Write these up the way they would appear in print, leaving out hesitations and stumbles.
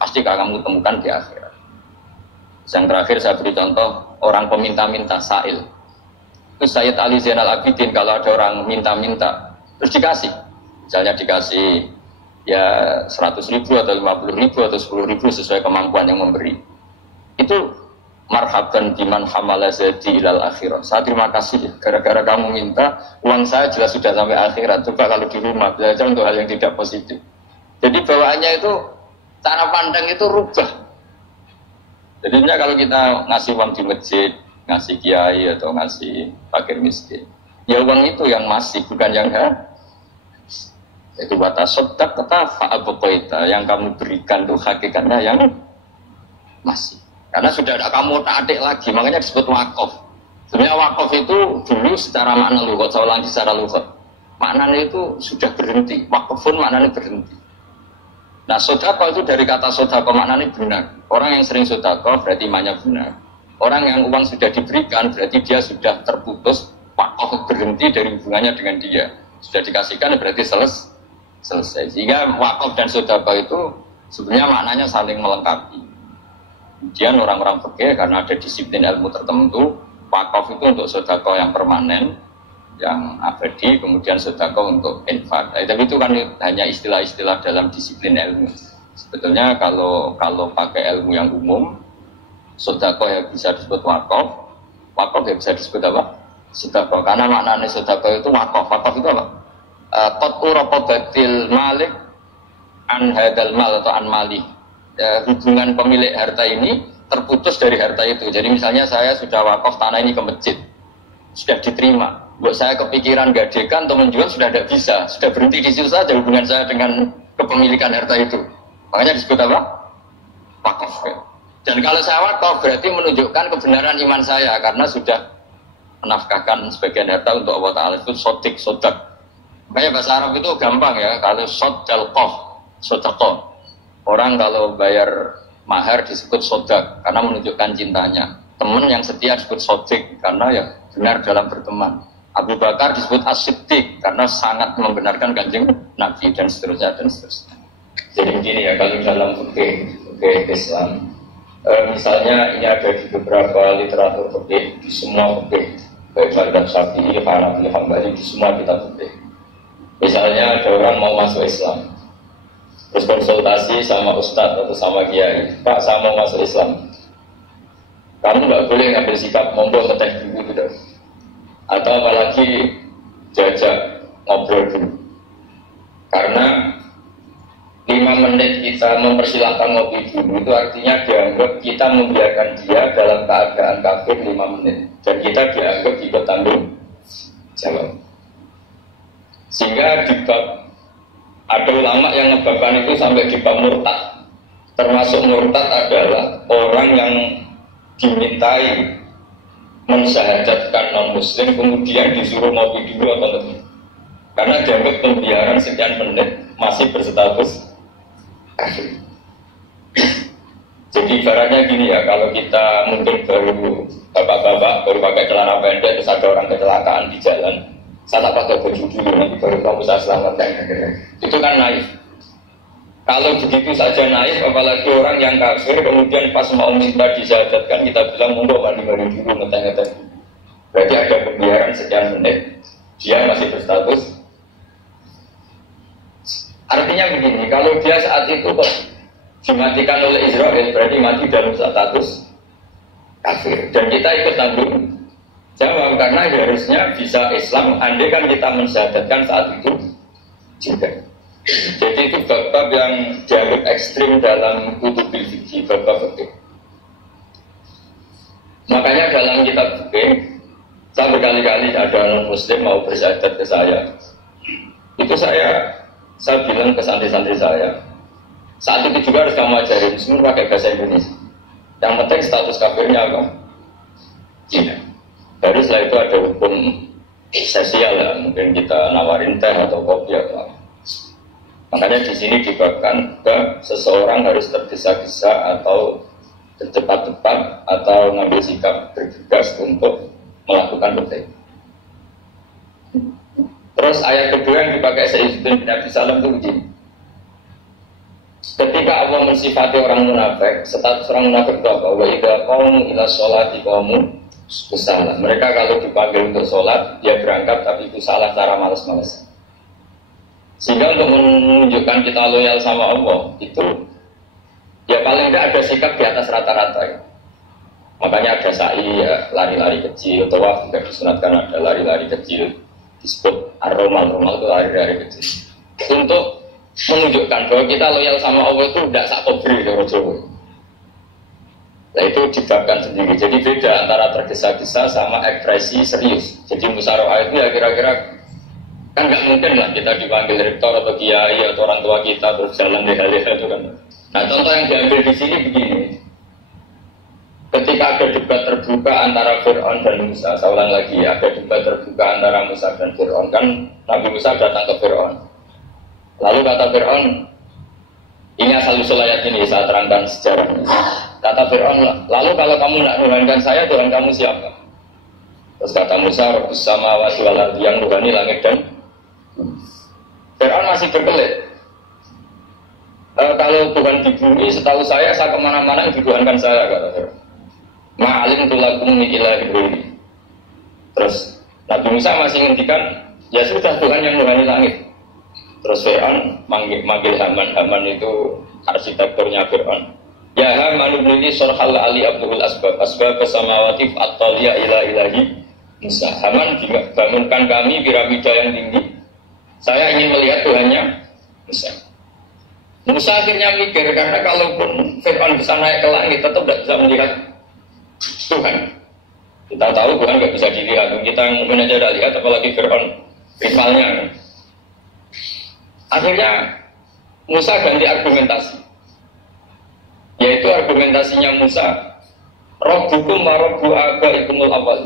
pasti kamu temukan di akhirat. Yang terakhir saya beri contoh orang peminta-minta sa'il. Terus Sayyid Ali Zainal Abidin kalau ada orang minta-minta terus dikasih, misalnya dikasih ya 100.000 atau 50.000 atau 10.000 sesuai kemampuan yang memberi, itu marhaban biman hamala zadi ilal akhirat. Saya terima kasih gara-gara kamu minta uang saya jelas sudah sampai akhirat. Coba kalau di rumah belajar untuk hal yang tidak positif. Jadi bawaannya itu cara pandang itu rubah. Jadinya kalau kita ngasih uang di masjid, ngasih kiai atau ngasih fakir miskin, ya uang itu yang masih, bukan yang itu batas sodak kata fa'abuqaita, yang kamu berikan itu hakikatnya yang masih. Karena sudah ada kamu tak adik lagi, makanya disebut wakaf. Sebenarnya wakaf itu dulu secara makna lughat, saya ulangi secara lughat, maknanya itu sudah berhenti. Wakaf pun maknanya berhenti. Nah, sodako itu dari kata sodako maknanya benar. Orang yang sering sodako berarti imannya benar. Orang yang uang sudah diberikan berarti dia sudah terputus, wakaf berhenti dari hubungannya dengan dia. Sudah dikasihkan berarti selesai. Sehingga wakaf dan sodako itu sebenarnya maknanya saling melengkapi. Kemudian orang-orang fikih karena ada disiplin ilmu tertentu, wakaf itu untuk sedekah yang permanen, yang abadi, kemudian sedekah untuk infak. Tapi itu kan hanya istilah-istilah dalam disiplin ilmu. Sebetulnya kalau pakai ilmu yang umum, sedekah ya bisa disebut wakaf, wakaf ya bisa disebut apa? Sedekah. Karena maknanya sedekah itu wakaf. Wakaf itu apa? Qat'u raqabatil malik an hadal mal atau an mali. Hubungan pemilik harta ini terputus dari harta itu. Jadi misalnya saya sudah wakaf tanah ini ke masjid, sudah diterima. Buat saya kepikiran gadekan atau menjual sudah tidak bisa, sudah berhenti di situ saja hubungan saya dengan kepemilikan harta itu. Makanya disebut apa? Wakaf. Dan kalau saya wakaf berarti menunjukkan kebenaran iman saya karena sudah menafkahkan sebagian harta untuk Allah Ta'ala. Itu sodak. Makanya bahasa Arab itu gampang ya. Kalau sodakoh. Orang kalau bayar mahar disebut sodak karena menunjukkan cintanya. Teman yang setia disebut sodik karena ya benar dalam berteman. Abu Bakar disebut as-siddiq karena sangat membenarkan kanjeng Nabi dan seterusnya dan seterusnya. Jadi begini ya, kalau dalam fikih Islam, misalnya ini ada di beberapa literatur fikih, di semua fikih, baik Mazhab Syafi'i, Hanafi, Hambali, di semua kitab fikih. Misalnya ada orang mau masuk Islam, terus konsultasi sama ustadz atau sama kiai, Pak saya mau masuk Islam, kamu nggak boleh ngambil sikap monggo ngeteh dulu gitu, atau apalagi jajak ngobrol dulu, karena 5 menit kita mempersilahkan ngopi dulu itu artinya dianggap kita membiarkan dia dalam keadaan kafir 5 menit dan kita dianggap ikut tanggung jawab. Sehingga di bab ada ulama yang ngebabkan itu sampai di bab murtad. Termasuk murtad adalah orang yang dimintai mensyahadatkan non-muslim kemudian disuruh ngopi dulu atau lebih. Karena dianggap pembiaran sekian menit masih berstatus kafir. Jadi ibaratnya gini ya, kalau kita mungkin baru bapak-bapak baru pakai celana pendek terus ada orang kecelakaan di jalan, saya tak pakai baju dulu nanti baru kamu saya selamatkan. Itu kan naif. Kalau begitu saja naif, apalagi orang yang kafir kemudian pas mau minta disyahadatkan kita bilang monggo mandi-mandi dulu, ngeteh-ngeteh. Berarti ada pembiaran sekian menit, dia masih berstatus. Artinya begini, kalau dia saat itu kok dimatikan oleh Israel berarti mati dalam status kafir dan kita ikut tanggung jawab karena harusnya bisa Islam andai kan kita mensyahadatkan saat itu juga. Jadi itu bab-bab yang dianggap ekstrim dalam kutubil fikih, bab-bab fikih. Makanya dalam kitab fikih saya berkali-kali ada non-muslim mau bersyahadat ke saya, itu saya bilang ke santri-santri saya, saat itu juga harus kamu ajarin semua pakai bahasa Indonesia. Yang penting status kafirnya apa? Tidak. Baru setelah itu ada hukum sosial ya, mungkin kita nawarin teh atau kopi atau apa. Makanya di sini dibabkan ke seseorang harus tergesa-gesa atau bercepat-cepat atau ngambil sikap bergegas untuk melakukan kebaikan. Terus ayat kedua yang dipakai Sayyidina bin Abi Salam itu begini. Ketika Allah mensifati orang munafik, status orang munafik itu apa? Wa idza qamu ila sholati qamu kusala. Mereka kalau dipanggil untuk sholat, dia berangkat tapi itu salah cara malas-malas. Sehingga untuk menunjukkan kita loyal sama Allah itu ya paling tidak ada sikap di atas rata-rata ya. Makanya ada sa'i ya, lari-lari kecil, tawaf juga disunatkan ada lari-lari kecil, disebut ar-romal itu lari-lari kecil. Untuk menunjukkan bahwa kita loyal sama Allah itu tidak sakobri kalau Jawa. Nah itu dibabkan sendiri. Jadi beda antara tergesa-gesa sama ekspresi serius. Jadi musyawarah itu ya kira-kira kan nggak mungkin lah kita dipanggil rektor atau kiai atau orang tua kita terus jalan leha-leha itu kan. Nah contoh yang diambil di sini begini. Ketika ada debat terbuka antara Fir'aun dan Musa, saya ulang lagi, ada debat terbuka antara Musa dan Fir'aun. Kan Nabi Musa datang ke Fir'aun. Lalu kata Fir'aun, ini asal-usul ayat ini, saya terangkan sejarahnya. Kata Fir'aun, lalu kalau kamu tidak nuhankan saya, Tuhan kamu siapa? Terus kata Musa, Rabbus samawati wal ardi, yang nuhani langit dan Fir'aun masih berkelit. Kalau Tuhan di bumi, setahu saya kemana-mana yang dituhankan saya, kata Fir'aun. Ma'alim tulakum min ilahi ghairi. Terus Nabi Musa masih ngendikan, ya sudah Tuhan yang nuhani langit. Terus Fir'aun manggil Haman itu arsitekturnya Fir'aun. Ya Haman ibnili surhal ali abdul asbab samawati fa'ataliya ila ilahi Musa. Haman bangunkan kami piramida yang tinggi. Saya ingin melihat Tuhannya Musa. Musa akhirnya mikir, karena kalaupun Fir'aun bisa naik ke langit tetap tidak bisa melihat Tuhan. Kita tahu Tuhan nggak bisa dilihat. Kita yang mukmin aja tidak lihat, apalagi Fir'aun rivalnya. Akhirnya Musa ganti argumentasi, yaitu argumentasinya Musa, Rabbukum wa Rabbu abaikumul awwal.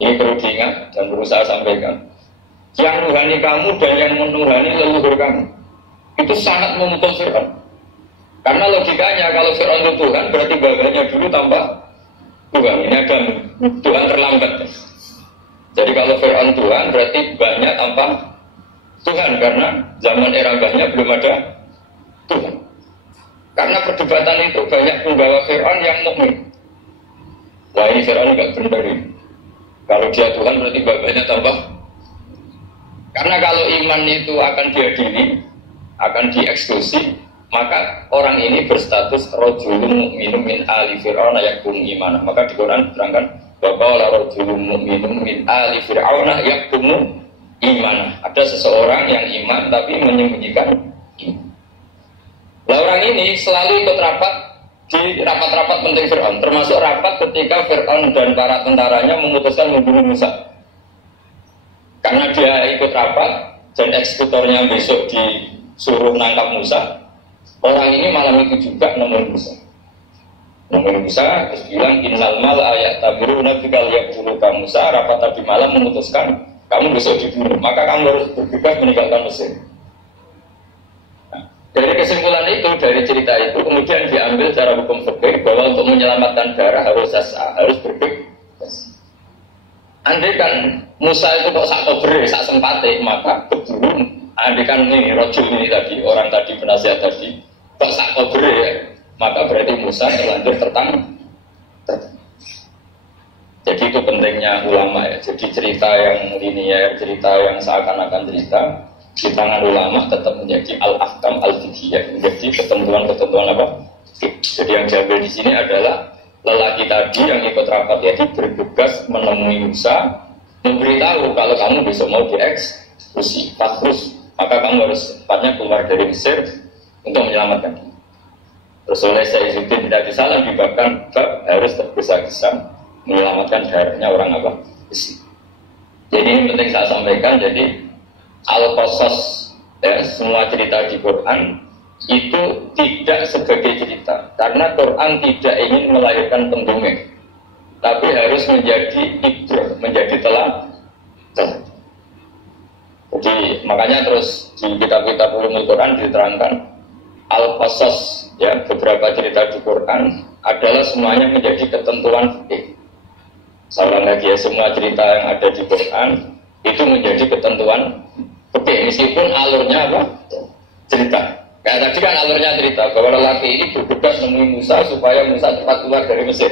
Ini perlu diingat dan perlu saya sampaikan. Yang nuhani kamu dan yang menuhani leluhur kamu itu sangat memukul Fir'aun. Karena logikanya kalau Fir'aun itu Tuhan, berarti babanya dulu tambah Tuhan. Ini ada Tuhan terlambat. Jadi kalau Fir'aun Tuhan, berarti banyak tanpa Tuhan, karena zaman era mbahnya belum ada Tuhan. Karena perdebatan itu banyak pembawa Fir'aun yang mukmin. Wah ini Fir'aun nggak benar ini. Kalau dia Tuhan berarti babanya tambah. Karena kalau iman itu akan diadili, akan dieksekusi, maka orang ini berstatus rojulun mu'minum min ali fir'aun yaktum imanah. Maka di Quran diterangkan bahwa rojulun mu'minum min ali fir'aun yaktum imanah. Ada seseorang yang iman tapi menyembunyikan iman. Nah orang ini selalu ikut rapat di rapat-rapat penting Fir'aun, termasuk rapat ketika Fir'aun dan para tentaranya memutuskan membunuh Musa. Karena dia ikut rapat dan eksekutornya besok disuruh nangkap Musa, orang ini malam itu juga nemuin Musa. Nemuin Musa, terus bilang innal mal ayat tabiru nabikal yakulu Musa. Rapat tadi malam memutuskan kamu besok dibunuh, maka kamu harus bergegas meninggalkan Mesir. Nah, dari kesimpulan itu, dari cerita itu kemudian diambil secara hukum fikih bahwa untuk menyelamatkan darah harus bergegas. Andai kan Musa itu kok sak kobre, sak sempate, maka keburu. Andai kan ini rojul ini tadi, orang tadi penasihat tadi, kok sak kobre ya, maka berarti Musa terlanjur tertang. Jadi itu pentingnya ulama ya. Jadi cerita yang linier, cerita yang seakan-akan cerita di tangan ulama tetap menjadi al-ahkam al-fiqhiyah, menjadi ketentuan-ketentuan apa? Jadi yang diambil di sini adalah lelaki tadi yang ikut rapat yaitu bergegas menemui Musa, memberitahu kalau kamu besok mau dieksekusi, fakrus, maka kamu harus cepatnya keluar dari Mesir untuk menyelamatkan diri. Terus oleh Saizuddin tidak disalah dibabkan harus tergesa-gesa menyelamatkan darahnya orang apa? Jadi ini penting saya sampaikan. Jadi al-qasas ya, semua cerita di Quran itu tidak sebagai cerita, karena Quran tidak ingin melahirkan pendongeng, tapi harus menjadi ibrah, menjadi teladan. Jadi makanya terus di kitab-kitab ulumul Quran diterangkan al-qasas ya, beberapa cerita di Quran adalah semuanya menjadi ketentuan fikih. Saya lagi ya, semua cerita yang ada di Quran itu menjadi ketentuan fikih meskipun alurnya apa? Cerita. Kayak tadi kan alurnya cerita bahwa lelaki ini bergegas menemui Musa supaya Musa cepat keluar dari Mesir.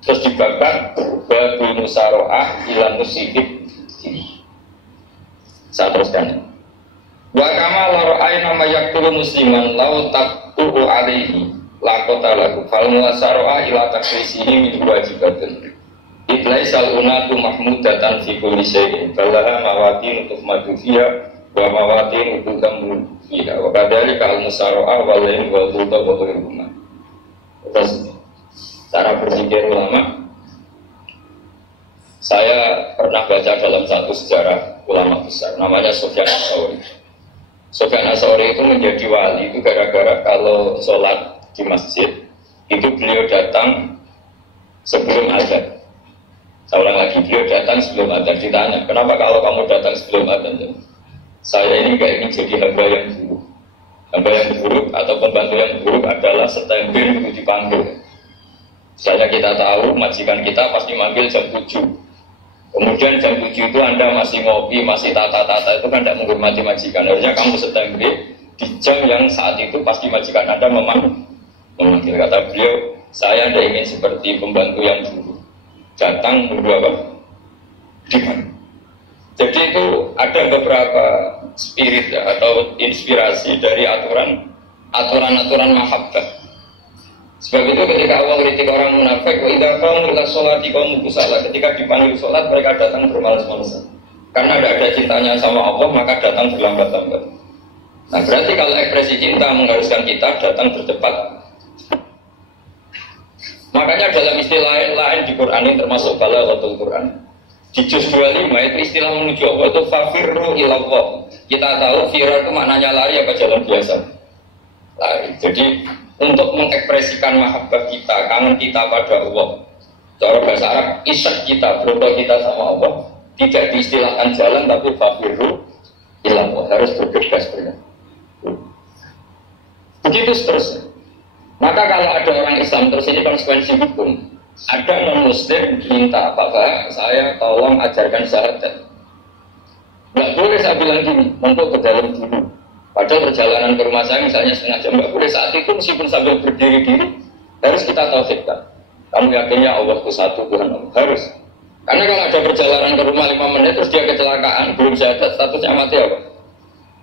Terus dibakar babi Musa ro'ah ilan musidik. Saya teruskan. Wa kama laro'ai nama yaktulu musliman lau taktu'u alihi lakota lagu fal Musa ro'ah ila takrisihi min wajibatun. Itlaisal unatu mahmudatan fi kulli syai'in balaha mawatin untuk madufiyah wa mawatin untuk kamu iya, wakadari kal musaroah walain walduta waliruma. Terus cara berpikir ulama, saya pernah baca dalam satu sejarah ulama besar, namanya Sufyan Ats-Tsauri. Sufyan Ats-Tsauri itu menjadi wali itu gara-gara kalau sholat di masjid itu beliau datang sebelum adzan. Saya ulang lagi, beliau datang sebelum adzan. Ditanya, kenapa kalau kamu datang sebelum adzan? Saya ini gak ingin jadi hamba yang buruk. Hamba yang buruk atau pembantu yang buruk adalah setempel itu dipanggil. Misalnya kita tahu majikan kita pasti manggil jam 7. Kemudian jam 7 itu Anda masih ngopi, masih tata-tata, itu kan tidak menghormati majikan. Harusnya kamu setempel di jam yang saat itu pasti majikan Anda memanggil. Kata beliau, saya tidak ingin seperti pembantu yang buruk. Datang berdua apa? Dipanggil. Jadi itu ada beberapa spirit ya, atau inspirasi dari aturan-aturan mahabbah. Sebab itu ketika Allah kritik orang munafik, wa idza qamu ila sholati qamu kusala, ketika dipanggil sholat mereka datang bermalas-malasan. Karena tidak ada cintanya sama Allah, maka datang berlambat-lambat. Nah berarti kalau ekspresi cinta mengharuskan kita datang bercepat. Makanya dalam istilah lain di Quran ini termasuk balaghatul Quran. Di juz 25 itu istilah menuju Allah itu fafirru ilallah. Kita tahu firar itu maknanya lari apa jalan biasa. Lari. Jadi untuk mengekspresikan mahabbah kita, kangen kita pada Allah. Cara bahasa Arab, isyaq kita, berdoa kita sama Allah tidak diistilahkan jalan tapi fafirru ilallah, harus bergegas benar. Begitu seterusnya. Maka kalau ada orang Islam terus ini konsekuensi hukum. Ada non-muslim minta Pak, saya tolong ajarkan syahadat. Nggak boleh saya bilang gini, monggo ke dalam dulu. Padahal perjalanan ke rumah saya misalnya setengah jam, nggak boleh saat itu meskipun sambil berdiri-diri harus kita tauhidkan. Kamu yakinnya Allah itu satu, Tuhan Allah. Harus. Karena kalau ada perjalanan ke rumah 5 menit terus dia kecelakaan, belum syahadat, statusnya mati apa?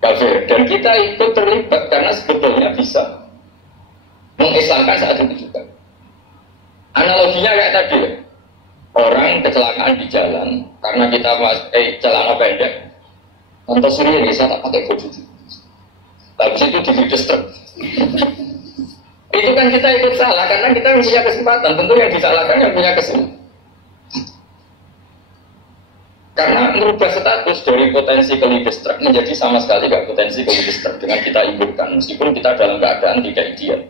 Kafir. Dan kita ikut terlibat karena sebetulnya bisa mengislamkan saat itu juga. Analoginya kayak tadi, orang kecelakaan di jalan karena kita celana pendek, nonton Surya bisa tak pakai baju. Habis itu divides truk. Itu kan kita ikut salah karena kita punya kesempatan. Tentu yang disalahkan yang punya kesempatan. Karena merubah status dari potensi kelides truk menjadi sama sekali gak potensi kelides truk dengan kita ikutkan, meskipun kita dalam keadaan tidak ideal.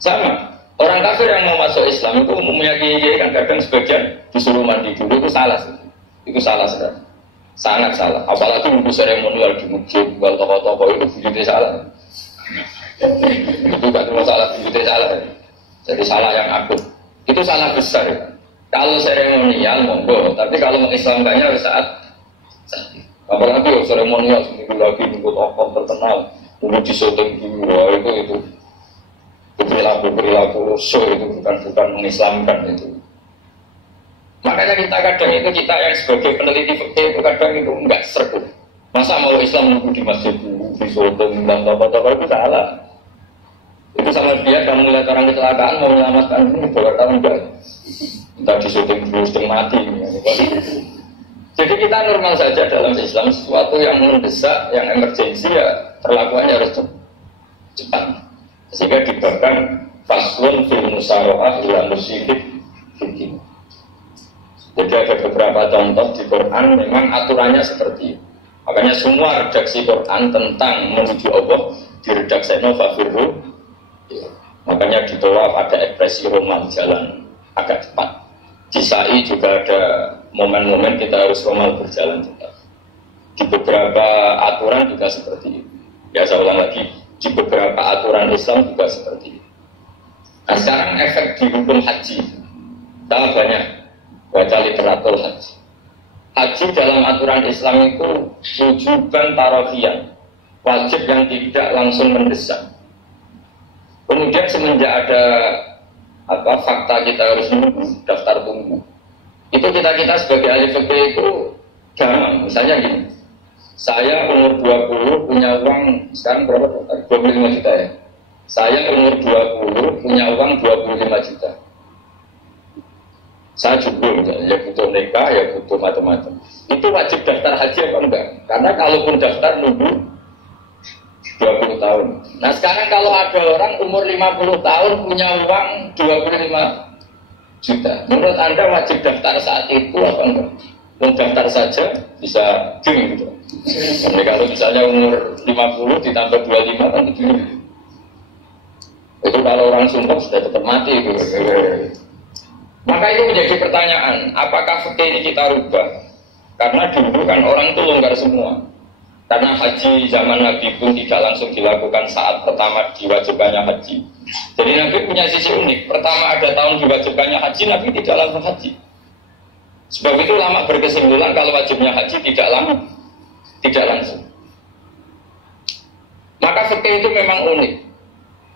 Sama. Orang kafir yang mau masuk Islam itu umumnya kiai kan kadang sebagian disuruh mandi dulu, itu salah sih. Itu salah sekali. Sangat salah. Apalagi untuk seremonial di masjid, buat toko-toko itu begitu salah. Itu gak cuma salah, begitu salah. Jadi salah yang akut. Itu salah besar. Kalau seremonial monggo, tapi kalau mengislamkannya saat apalagi seremonial seminggu lagi nunggu tokoh terkenal, nunggu di syuting di luar itu. Perilaku show itu bukan mengislamkan itu. Makanya kita kadang itu kita yang sebagai peneliti fikih itu kadang itu enggak serbu. Masa mau Islam nunggu di masjid dulu, di syuting dan tokoh-tokoh itu salah. Itu sama dia kamu melihat orang kecelakaan mau menyelamatkan ini bawa tahun enggak. Entah di syuting dulu setengah mati. Jadi kita normal saja dalam Islam, sesuatu yang mendesak, yang emergensi ya perlakuannya harus cepat. Sehingga dibahkan faslun fil musaroah ila musyidik fikih. Jadi ada beberapa contoh di Quran memang aturannya seperti itu. Makanya semua redaksi Quran tentang menuju Allah diredaksikan fafirru. Makanya di bawah ada ekspresi romal jalan agak cepat. Di sa'i juga ada momen-momen kita harus romal berjalan cepat. Di beberapa aturan juga seperti itu. Ya saya ulang lagi. Di beberapa aturan Islam juga seperti itu. Nah sekarang efek di hukum haji, kita banyak baca literatur haji. Haji dalam aturan Islam itu wujuban tarafiyan, wajib yang tidak langsung mendesak. Kemudian semenjak ada fakta kita harus menunggu daftar tunggu. Itu kita sebagai ahli fikih itu gampang. Misalnya gini, saya umur 20 punya uang sekarang berapa? 25 juta ya. Saya umur 20 punya uang 25 juta. Saya jubur, ya butuh nikah, ya butuh macam-macam. Itu wajib daftar haji apa enggak? Karena kalaupun daftar nunggu 20 tahun. Nah sekarang kalau ada orang umur 50 tahun punya uang 25 juta, menurut Anda wajib daftar saat itu apa enggak? Mendaftar saja bisa gini gitu. Jadi kalau misalnya umur 50 ditambah 25 kan begini. Itu kalau orang sumpah sudah tetap mati gitu. Maka itu menjadi pertanyaan, apakah fikih ini kita rubah? Karena dulu kan orang itu longgar semua. Karena haji zaman Nabi pun tidak langsung dilakukan saat pertama diwajibkannya haji. Jadi Nabi punya sisi unik. Pertama ada tahun diwajibkannya haji, Nabi tidak langsung haji. Sebab itu ulama berkesimpulan kalau wajibnya haji tidak langsung. Maka fikih itu memang unik.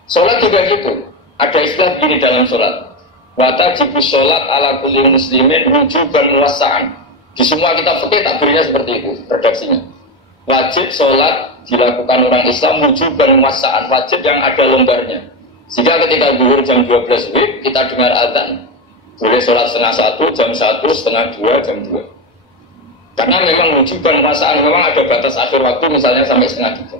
Sholat juga gitu. Ada istilah begini dalam sholat. Watajibus sholat ala kulli muslimin wujuban muwassa'an. Di semua kitab fikih takbirnya seperti itu redaksinya. Wajib sholat dilakukan orang Islam wujuban muwassa'an, wajib yang ada longgarnya. Sehingga ketika zuhur jam 12 WIB kita dengar azan, boleh sholat setengah 1, jam 1, setengah 2, jam 2. Karena memang wujuban muwassa'an, memang ada batas akhir waktu misalnya sampai setengah 3.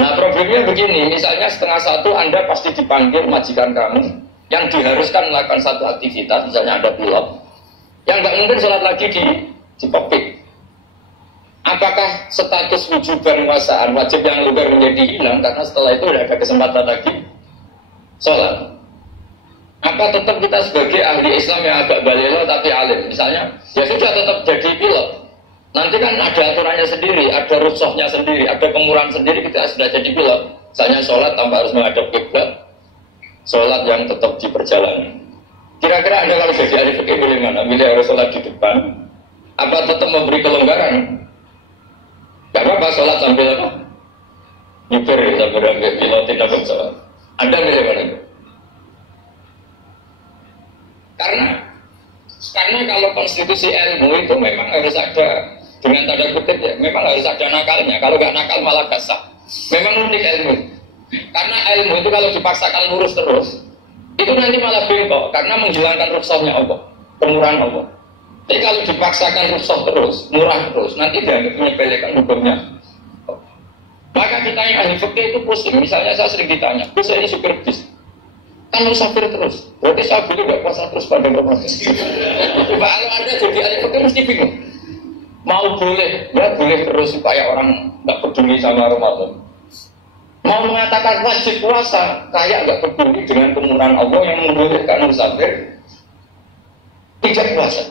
Nah problemnya begini, misalnya setengah 1 Anda pasti dipanggil majikan kamu yang diharuskan melakukan satu aktivitas, misalnya ada pilot, yang nggak mungkin sholat lagi di kokpit. Apakah status wujuban muwassa'an wajib yang longgar menjadi hilang karena setelah itu tidak ada kesempatan lagi sholat? Apa tetap kita sebagai ahli Islam yang agak balelo tapi alim, misalnya ya sudah tetap jadi pilot. Nanti kan ada aturannya sendiri, ada rukhsahnya sendiri, ada kemurahan sendiri kita sudah jadi pilot. Misalnya sholat tanpa harus menghadap kiblat, sholat yang tetap di perjalanan. Kira-kira Anda kalau jadi ahli fikih pilih mana? Pilih harus sholat di depan, apa tetap memberi kelonggaran? Gak apa-apa sholat sambil apa? Nyupir sambil pilotin apa sholat. Anda pilih mana? Karena kalau konstitusi ilmu itu memang harus ada, dengan tanda kutip ya, memang harus ada nakalnya. Kalau nggak nakal malah gak sah. Memang unik ilmu. Karena ilmu itu kalau dipaksakan lurus terus, itu nanti malah bengkok karena menghilangkan rukhsahnya Allah, kemurahan Allah. Tapi kalau dipaksakan rukhsah terus, murah terus, nanti dia menyepelekan hukumnya. Maka kita yang ahli fikih itu pusing. Misalnya saya sering ditanya, saya ini supir bis, kan musafir terus, berarti saya boleh nggak puasa terus pada Ramadan? Coba kalau Anda jadi ahli fikih mesti bingung. Mau boleh, ya boleh terus supaya orang nggak peduli sama Ramadan. Mau mengatakan wajib puasa, kayak nggak peduli dengan kemurahan Allah yang membolehkan musafir tidak puasa.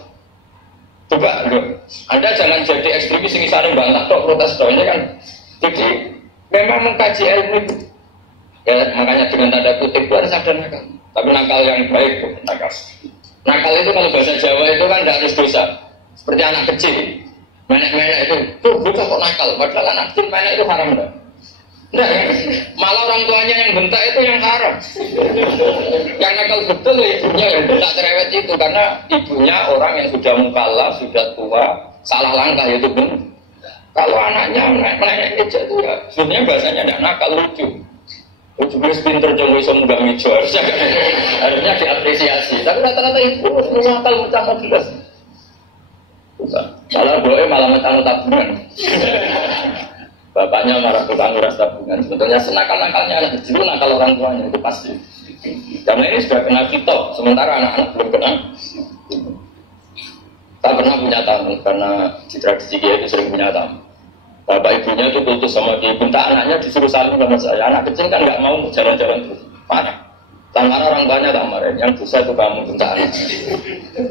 Coba loh, Anda jangan jadi ekstremis yang saling bantah tok protes tok ini kan. Jadi memang mengkaji ilmu itu. Ya makanya dengan tanda kutip itu harus ada nakal. Tapi nakal yang baik bukan nakal. Nakal itu kalau bahasa Jawa itu kan tidak harus dosa. Seperti anak kecil, menek-menek itu, tuh bocah kok nakal. Padahal anak kecil menek itu haram enggak? Nah, malah orang tuanya yang bentak itu yang haram. Yang nakal betul ibunya yang bentak cerewet itu karena ibunya orang yang sudah mukallaf, sudah tua, salah langkah itu benar. Kalau anaknya menek aja itu ya, sebenarnya bahasanya tidak nakal, lucu. Lucu guys pinter jangan bisa mudah mijo harusnya diapresiasi. Tapi rata-rata ibu nakal macam jelas. Malah boe malah macam tabungan. Bapaknya marah tukang uras tabungan. Sebetulnya senakal-nakalnya anak kecil, nakal orang tuanya itu pasti. Karena ini sudah kena kitab, sementara anak-anak belum kena. Tak pernah punya tamu karena di tradisi dia itu sering punya tamu. Bapak ibunya itu putus sama dia, minta anaknya disuruh saling sama saya. Anak kecil kan nggak mau jalan-jalan terus. Mana? Tangan orang banyak tak marahin. Yang dosa itu kamu minta anak.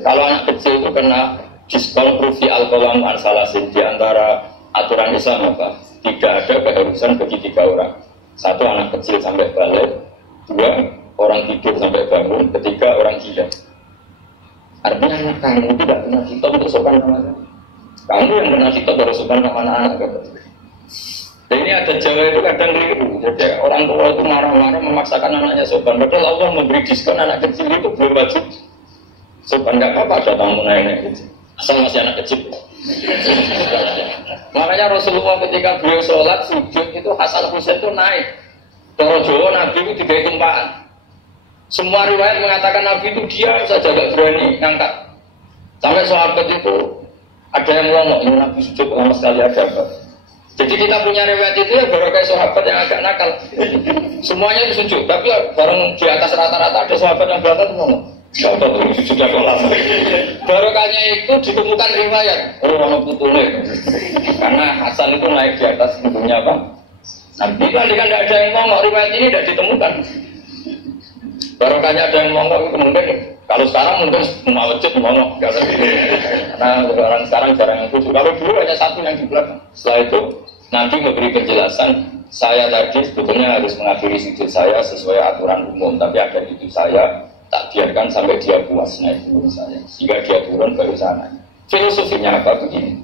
Kalau anak kecil itu kena diskon rufi al-qalam an-salasin di antara aturan Islam apa? Tidak ada keharusan bagi 3 orang. 1 anak kecil sampai balik, 2 orang tidur sampai bangun, 3 orang gila. Artinya anak kamu tidak pernah kitab untuk sopan sama saya. Kamu yang pernah kitab baru sopan sama anak-anak. Dan ini ada Jawa itu kadang keliru. Jadi orang tua itu marah-marah memaksakan anaknya sopan. Padahal Allah memberi diskon anak kecil itu belum wajib sopan. Nggak apa-apa ada tamu naik kecil. Asal masih anak kecil. Makanya Rasulullah ketika beliau sholat sujud itu Hasan Husain itu naik. Cara Jawa Nabi itu tiga tumpahan. Semua riwayat mengatakan Nabi itu diam saja gak berani ngangkat. Sampai sahabat itu ada yang ngomong, ini Nabi sujud lama sekali ada apa? Jadi kita punya riwayat itu ya baru kayak sahabat yang agak nakal. Semuanya itu sujud, tapi bareng di atas rata-rata ada sahabat yang belakang ngomong, gak tahu itu sujud apa lama. Barokahnya itu ditemukan riwayat, orang putulnya. Karena Hasan itu naik di atas punggungnya apa? Nabi kan tidak ada yang ngomong, riwayat ini tidak ditemukan. Barokahnya ada yang ngomong itu mungkin. Kalau sekarang mungkin semua masjid ngomong. Karena orang sekarang jarang yang khusus. Kalau dulu hanya satu yang di belakang. Setelah itu nanti memberi penjelasan. Saya tadi sebetulnya harus mengakhiri sujud saya sesuai aturan umum. Tapi ada itu saya tak biarkan sampai dia puas naik turun saya. Sehingga dia turun baru sana. Filosofinya apa begini?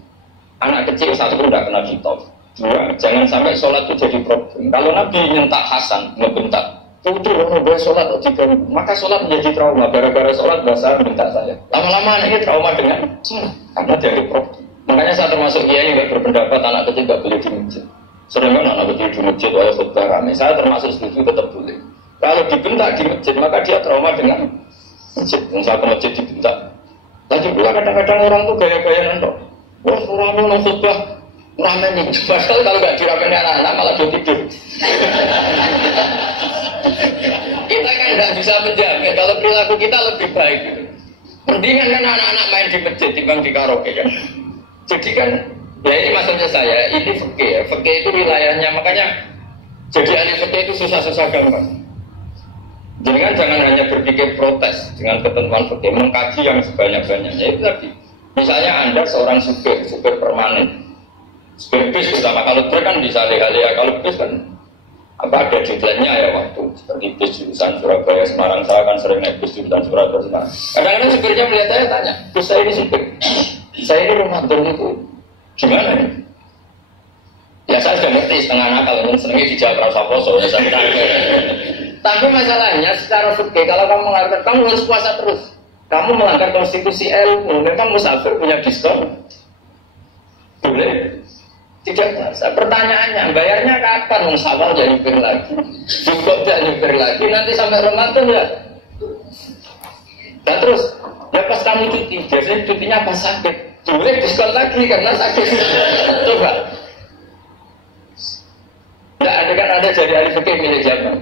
Anak kecil satu pun tidak kena ditop. Dua, jangan sampai sholat itu jadi problem. Kalau Nabi nyentak Hasan, ngebentak. Putu orang boleh sholat atau tidak, maka sholat menjadi trauma. Gara-gara sholat bahasa minta saya. Lama-lama ini trauma dengan sholat karena jadi problem. Makanya saya termasuk kiai nggak berpendapat anak kecil nggak boleh di masjid. Sering kan anak kecil di masjid oleh khutbah rame. Saya termasuk setuju tetap boleh. Kalau dibentak di masjid maka dia trauma dengan masjid. Misal ke masjid dibentak. Lagi pula kadang-kadang orang tuh gaya-gaya nonton. Wah orang khutbah rame nih. Padahal kalau nggak diramein anak-anak malah dia tidur. Kita kan tidak bisa menjamin kalau perilaku kita lebih baik gitu. Mendingan kan anak-anak main di masjid dibanding di karaoke kan. Jadi kan ya ini maksudnya saya ini fikih ya. Fikih itu wilayahnya, makanya jadi ahli fikih itu susah-susah gampang. Jadi kan jangan hanya berpikir protes dengan ketentuan fikih, mengkaji yang sebanyak-banyaknya. Itu tadi misalnya Anda seorang supir permanen, supir bis terutama. Kalau truk kan bisa leha-leha, kalau bis kan apa ada deadline-nya ya waktu seperti bis jurusan Surabaya Semarang. Saya kan sering naik bis jurusan Surabaya Semarang. Kadang-kadang supirnya melihat saya tanya, "Bus saya ini supir, saya ini Ramadan itu gimana nih?" Ya saya sudah ngerti setengah nakal, yang senengnya dijawab rasa poso ya saya tanya. Tapi masalahnya secara fikih kalau kamu mengatakan kamu harus puasa terus, kamu melanggar konstitusi ilmu. Memang musafir punya diskon? Boleh? Tidak biasa. Pertanyaannya, bayarnya kapan? Wong Syawal jadi nyupir lagi, Jumat jadi nyupir lagi, nanti sampai Ramadan ya. Dan terus, ya pas kamu cuti, biasanya cutinya pas sakit, boleh diskon lagi karena sakit. Coba. Tidak ada kan ada jadi ahli fikih milik zaman.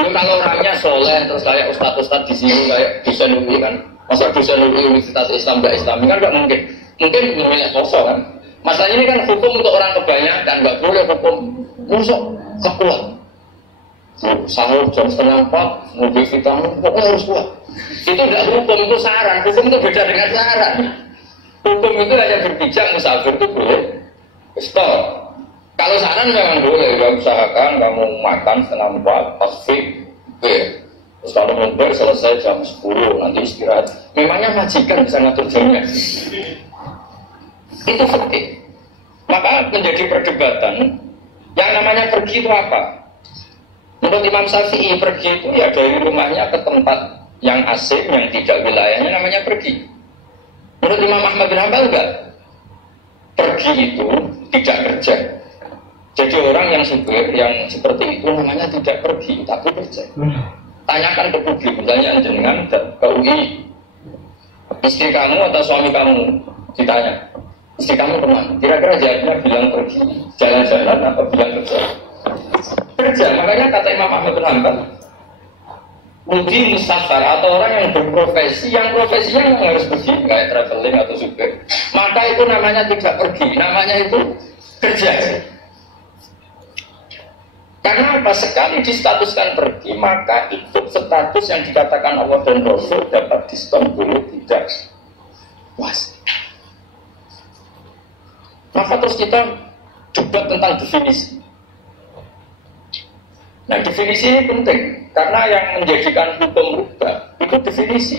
Ya, kalau orangnya soleh terus kayak ustadz-ustadz di sini kayak dosen UI kan, masa dosen UI Universitas Islam nggak Islami kan nggak mungkin. Mungkin memilih poso kan. Masalah ini kan hukum untuk orang kebanyakan, nggak boleh hukum musuh sekuat. Sahur jam 3:30, mobil vitamin, pokoknya harus kuat. Itu tidak hukum, itu saran. Hukum itu beda dengan saran. Hukum itu hanya berpijak musafir itu boleh. Stop. Kalau saran memang boleh, kamu usahakan kamu makan 3:30, pasti terus kalau mobil selesai jam 10, nanti istirahat. Memangnya majikan bisa ngatur jamnya? Itu fikih. Maka menjadi perdebatan yang namanya pergi itu apa? Menurut Imam Syafi'i pergi itu ya dari rumahnya ke tempat yang asing, yang tidak wilayahnya namanya pergi. Menurut Imam Ahmad bin Hanbal enggak. Pergi itu tidak kerja. Jadi orang yang supir yang seperti itu namanya tidak pergi tapi kerja. Tanyakan ke publik, misalnya jenengan ke UI, istri kamu atau suami kamu ditanya, istri kamu kemana? Kira-kira jawabnya bilang pergi jalan-jalan atau bilang kerja? Kerja. Makanya kata Imam Ahmad bin Hanbal, mudi mustafar atau orang yang berprofesi, yang profesinya yang harus pergi kayak traveling atau supir, maka itu namanya tidak pergi, namanya itu kerja. Karena apa? Sekali distatuskan pergi, maka ikut status yang dikatakan Allah dan Rasul dapat diskon boleh tidak puas. Maka terus kita debat tentang definisi. Nah definisi ini penting karena yang menjadikan hukum rubah itu definisi.